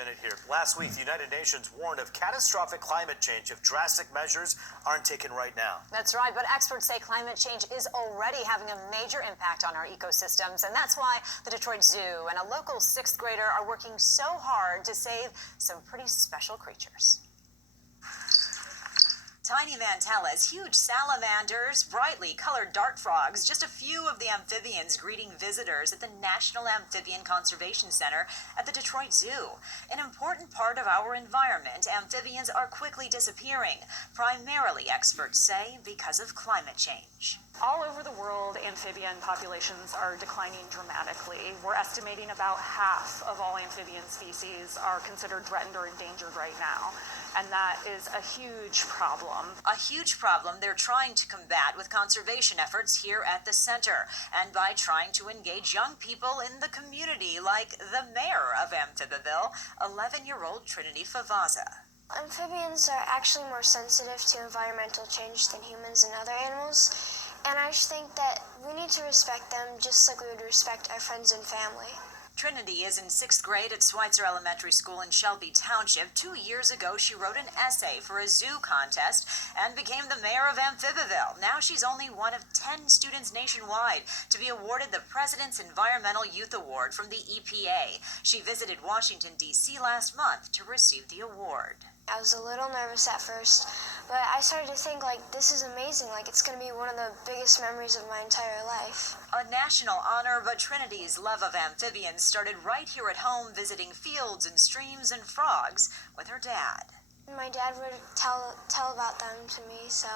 minute here. Last week, the United Nations warned of catastrophic climate change if drastic measures aren't taken right now. That's right, but experts say climate change is already having a major impact on our ecosystems, and that's why the Detroit Zoo and a local 6th grader are working so hard to save some pretty special creatures. Tiny mantellas, huge salamanders, brightly colored dart frogs, just a few of the amphibians greeting visitors at the National Amphibian Conservation Center at the Detroit Zoo. An important part of our environment, amphibians are quickly disappearing, primarily, experts say, because of climate change. All over the world, amphibian populations are declining dramatically. We're estimating about half of all amphibian species are considered threatened or endangered right now, and that is a huge problem. A huge problem they're trying to combat with conservation efforts here at the center, and by trying to engage young people in the community, like the mayor of Amphibiville, 11-year-old Trinity Favazza. Amphibians are actually more sensitive to environmental change than humans and other animals. And I just think that we need to respect them just like we would respect our friends and family. Trinity is in 6th grade at Schweitzer Elementary School in Shelby Township. 2 years ago, she wrote an essay for a zoo contest and became the mayor of Amphibiville. Now she's only one of 10 students nationwide to be awarded the President's Environmental Youth Award from the EPA. She visited Washington, D.C. last month to receive the award. I was a little nervous at first, but I started to think, this is amazing. It's going to be one of the biggest memories of my entire life. A national honor, but Trinity's love of amphibians started right here at home, visiting fields and streams and frogs with her dad. My dad would tell about them to me, so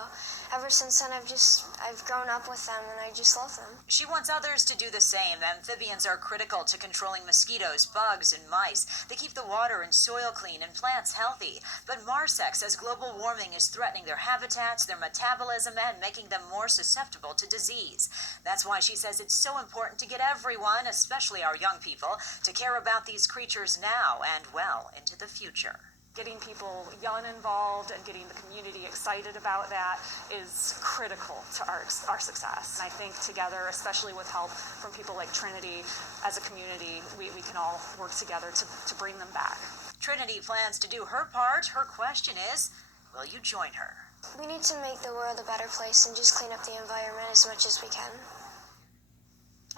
ever since then I've grown up with them and I just love them. She wants others to do the same. Amphibians are critical to controlling mosquitoes, bugs, and mice. They keep the water and soil clean and plants healthy. But Marsek says global warming is threatening their habitats, their metabolism, and making them more susceptible to disease. That's why she says it's so important to get everyone, especially our young people, to care about these creatures now and well into the future. Getting people young involved and getting the community excited about that is critical to our success. And I think together, especially with help from people like Trinity, as a community, we can all work together to bring them back. Trinity plans to do her part. Her question is, will you join her? We need to make the world a better place and just clean up the environment as much as we can.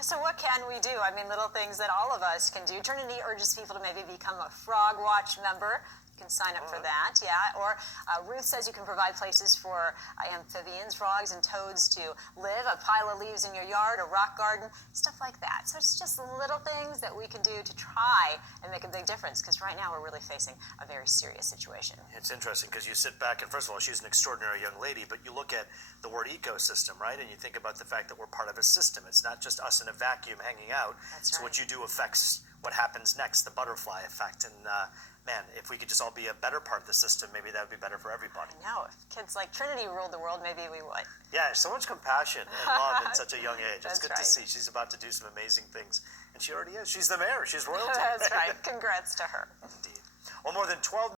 So what can we do? Little things that all of us can do. Trinity urges people to maybe become a Frog Watch member. You can sign up for that, yeah. Or Ruth says you can provide places for amphibians, frogs, and toads to live, a pile of leaves in your yard, a rock garden, stuff like that. So it's just little things that we can do to try and make a big difference, because right now we're really facing a very serious situation. It's interesting because you sit back and, first of all, she's an extraordinary young lady, but you look at the word ecosystem, right? And you think about the fact that we're part of a system. It's not just us in a vacuum hanging out. That's right. So what you do affects what happens next, the butterfly effect. And man, if we could just all be a better part of the system, maybe that would be better for everybody. I know. If kids like Trinity ruled the world, maybe we would. Yeah, so much compassion and love at such a young age. It's good right. to see. She's about to do some amazing things. And she already is. She's the mayor. She's royalty. That's right. Congrats to her. Indeed. Well, more than 12